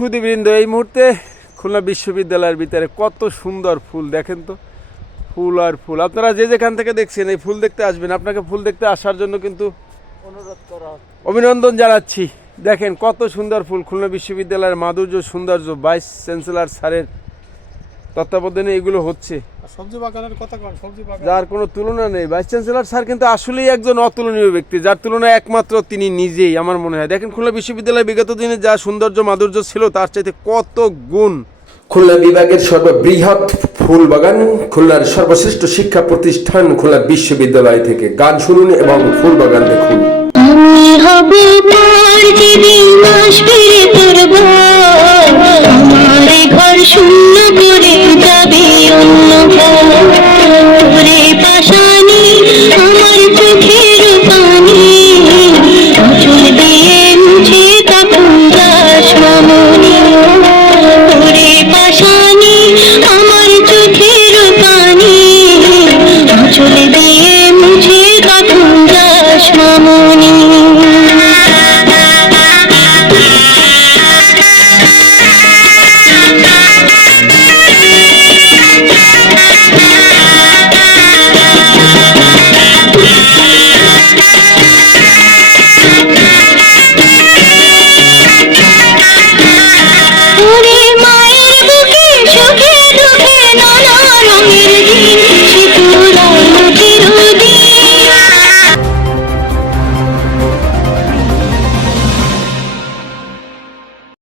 সুদীবৃন্দ এই মুহূর্তে খুলনা বিশ্ববিদ্যালয়ের ভিতরে কত সুন্দর ফুল দেখেন তো ফুল আর ফুল। আপনারা যে যেখান থেকে দেখছেন এই ফুল দেখতে আসবেন। আপনাকে ফুল দেখতে আসার জন্য কিন্তু অনুরোধ করা অভিনন্দন জানাচ্ছি। দেখেন কত সুন্দর ফুল খুলনা বিশ্ববিদ্যালয়ের মাধুর্য সৌন্দর্য ভাইস চ্যান্সেলর স্যারের তত্ত্বাবধানে এগুলো হচ্ছে। আর সবজি বাগানের কথা কন সবজি বাগান। যার কোনো তুলনা নেই। ভাইস চ্যান্সেলর স্যার কিন্তু আসলেই একজন অতুলনীয় ব্যক্তি যার তুলনায় একমাত্র তিনি নিজেই আমার মনে হয়। দেখেন খুলনা বিশ্ববিদ্যালয় বিগত দিনে যা সৌন্দর্য মাধুর্য ছিল তার চাইতে কত গুণ। খুলনা বিভাগের সর্ববৃহৎ ফুল বাগান খুলনার সর্বশ্রেষ্ঠ শিক্ষা প্রতিষ্ঠান খুলনা বিশ্ববিদ্যালয় থেকে। গান শুনুন এবং ফুল বাগান দেখুন।